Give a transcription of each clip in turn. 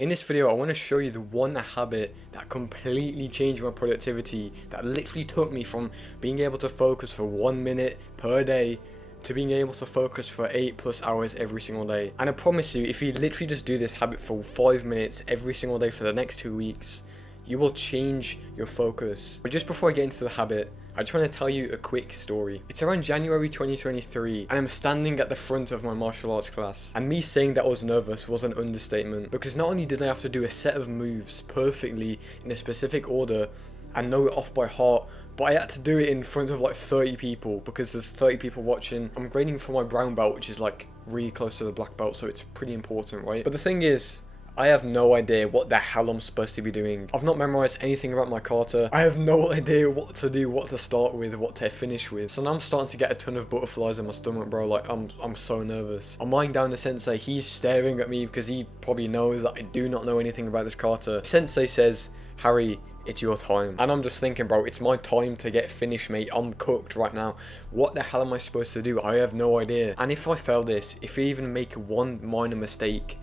In this video, I want to show you the one habit that completely changed my productivity, that literally took me from being able to focus for 1 minute per day to being able to focus for 8+ hours every single day. And I promise you, if you literally just do this habit for 5 minutes every single day for the next 2 weeks, you will change your focus. But just before I get into the habit, I just want to tell you a quick story. It's around January 2023 and I'm standing at the front of my martial arts class, and me saying that I was nervous was an understatement, because not only did I have to do a set of moves perfectly in a specific order and know it off by heart, but I had to do it in front of like 30 people because there's 30 people watching. I'm grading for my brown belt, which is like really close to the black belt, so it's pretty important, right? But the thing is, I have no idea what the hell I'm supposed to be doing. I've not memorized anything about my kata. I have no idea what to do, what to start with, what to finish with. So now I'm starting to get a ton of butterflies in my stomach, bro. Like, I'm so nervous. I'm lying down to Sensei. He's staring at me because he probably knows that I do not know anything about this kata. Sensei says, "Harry, it's your time." And I'm just thinking, bro, it's my time to get finished, mate. I'm cooked right now. What the hell am I supposed to do? I have no idea. And if I fail this, if I even make one minor mistake,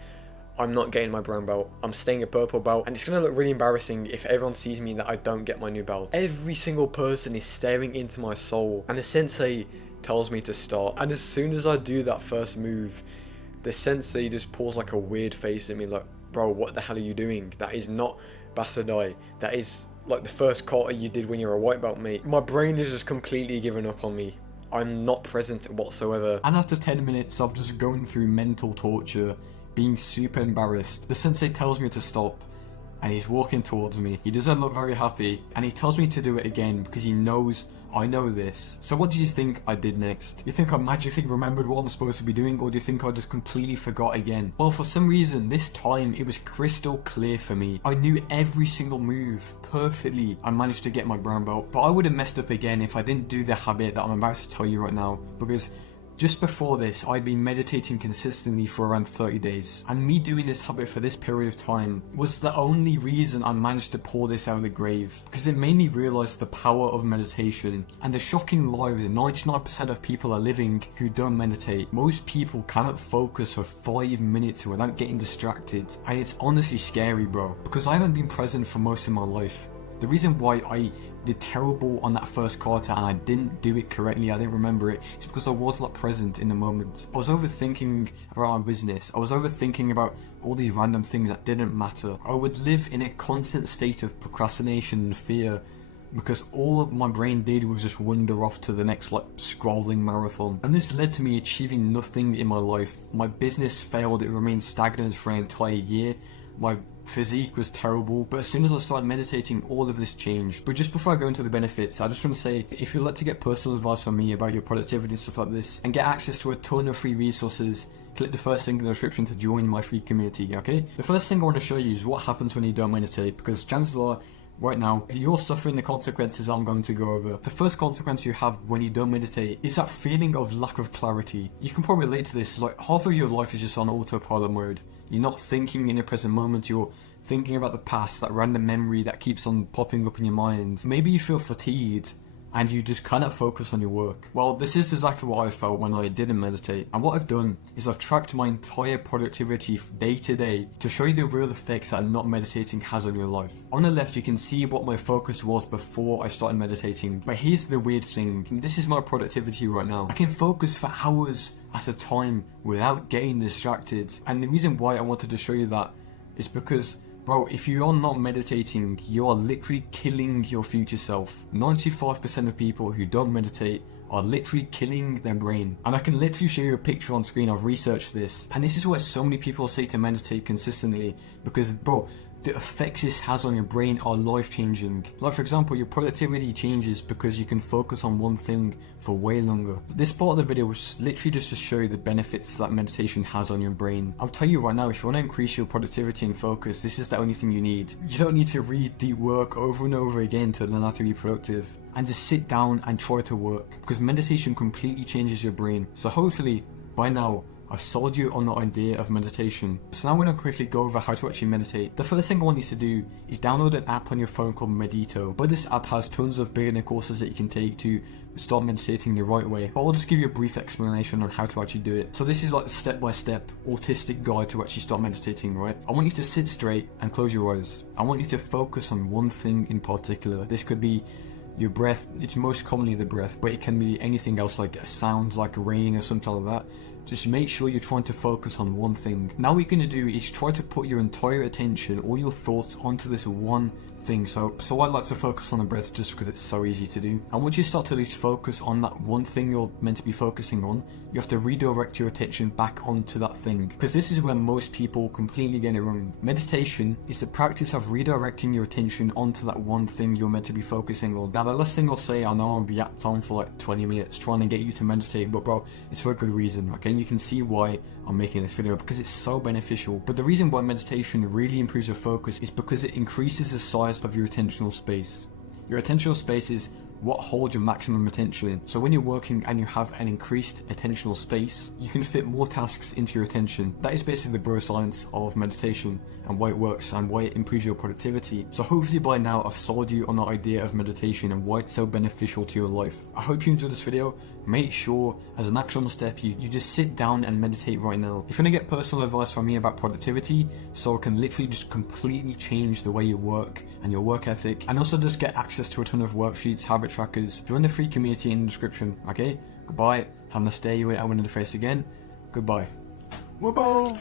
I'm not getting my brown belt. I'm staying a purple belt, and it's gonna look really embarrassing if everyone sees me that I don't get my new belt. Every single person is staring into my soul, and the sensei tells me to start. And as soon as I do that first move, the sensei just pulls like a weird face at me like, "Bro, what the hell are you doing? That is not Basadai. That is like the first kata you did when you're a white belt, mate." My brain is just completely given up on me. I'm not present whatsoever. And after 10 minutes of just going through mental torture, being super embarrassed, the sensei tells me to stop, and he's walking towards me. He doesn't look very happy, and he tells me to do it again because he knows I know this. So what do you think I did next? You think I magically remembered what I'm supposed to be doing, or do you think I just completely forgot again? Well, for some reason, this time it was crystal clear for me. I knew every single move perfectly. I managed to get my brown belt, but I would have messed up again if I didn't do the habit that I'm about to tell you right now, because just before this, I'd been meditating consistently for around 30 days. And me doing this habit for this period of time was the only reason I managed to pull this out of the grave. Because it made me realize the power of meditation and the shocking lives 99% of people are living who don't meditate. Most people cannot focus for 5 minutes without getting distracted. And it's honestly scary, bro. Because I haven't been present for most of my life. The reason why I did terrible on that first kata and I didn't do it correctly, I didn't remember it, is because I was not present in the moment. I was overthinking about my business. I was overthinking about all these random things that didn't matter. I would live in a constant state of procrastination and fear because all my brain did was just wander off to the next like scrolling marathon. And this led to me achieving nothing in my life. My business failed, it remained stagnant for an entire year. My physique was terrible, but as soon as I started meditating, all of this changed. But just before I go into the benefits, I just want to say, if you'd like to get personal advice from me about your productivity and stuff like this, and get access to a ton of free resources, click the first link in the description to join my free community, okay? The first thing I want to show you is what happens when you don't meditate, because chances are, right now, you're suffering the consequences I'm going to go over. The first consequence you have when you don't meditate is that feeling of lack of clarity. You can probably relate to this, like half of your life is just on autopilot mode. You're not thinking in the present moment, you're thinking about the past, that random memory that keeps on popping up in your mind. Maybe you feel fatigued and you just cannot focus on your work. Well, this is exactly what I felt when I didn't meditate. And what I've done is I've tracked my entire productivity day to day to show you the real effects that not meditating has on your life. On the left, you can see what my focus was before I started meditating. But here's the weird thing. This is my productivity right now. I can focus for hours at a time without getting distracted. And the reason why I wanted to show you that is because, bro, if you are not meditating, you are literally killing your future self. 95% of people who don't meditate are literally killing their brain. And I can literally show you a picture on screen. I've researched this. And this is why so many people say to meditate consistently, because, bro, the effects this has on your brain are life-changing. Like, for example, your productivity changes because you can focus on one thing for way longer. This part of the video was literally just to show you the benefits that meditation has on your brain. I'll tell you right now, if you want to increase your productivity and focus, this is the only thing you need. You don't need to read deep work over and over again to learn how to be productive. And just sit down and try to work, because meditation completely changes your brain. So hopefully, by now, I've sold you on the idea of meditation. So now I'm going to quickly go over how to actually meditate. The first thing I want you to do is download an app on your phone called Medito. But this app has tons of beginner courses that you can take to start meditating the right way. But I'll just give you a brief explanation on how to actually do it. So this is like a step-by-step autistic guide to actually start meditating, right? I want you to sit straight and close your eyes. I want you to focus on one thing in particular. This could be your breath. It's most commonly the breath, but it can be anything else, like a sound like rain or something like that. Just make sure you're trying to focus on one thing. Now what you're going to do is try to put your entire attention, all your thoughts onto this one thing. So I like to focus on the breath just because it's so easy to do. And once you start to lose focus on that one thing you're meant to be focusing on, you have to redirect your attention back onto that thing. Because this is where most people completely get it wrong. Meditation is the practice of redirecting your attention onto that one thing you're meant to be focusing on. Now the last thing I'll say, I know I've yapped on for like 20 minutes trying to get you to meditate, but bro, it's for a good reason, okay? You can see why I'm making this video, because it's so beneficial. But the reason why meditation really improves your focus is because it increases the size of your attentional space. Your attentional space is what holds your maximum attention. So when you're working and you have an increased attentional space, you can fit more tasks into your attention. That is basically the bro science of meditation and why it works and why it improves your productivity. So hopefully by now I've sold you on the idea of meditation and why it's so beneficial to your life. I hope you enjoyed this video. Make sure as an actionable step you just sit down and meditate right now. If you want to get personal advice from me about productivity, so it can literally just completely change the way you work and your work ethic, and also just get access to a ton of worksheets, habit trackers, join the free community in the description. Okay, goodbye, have a nice day. You ain't out in the face again. Goodbye. Whoa.